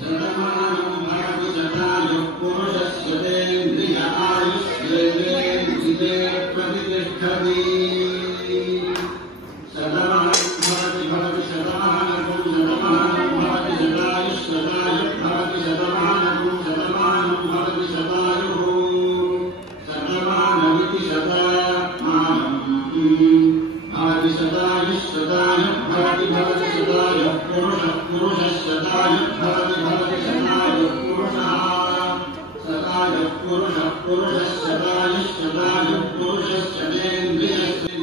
शतमानं भवति शतायुः पुरुषस्यतेन्द्रिय आयुष्येवेन्द्रिये प्रतिष्ठति शतमानं भवति शतमानं भवति शतायुः भवति शतमानं भवति शतायुः शतमानमिति शतमानं भवति शतायुः भवति शतायुः पुरुषः शतायुः भवति शतायुः पुरुषः शतायुः पुरुषः शतायुः पुरुषस्येन्द्रियस्य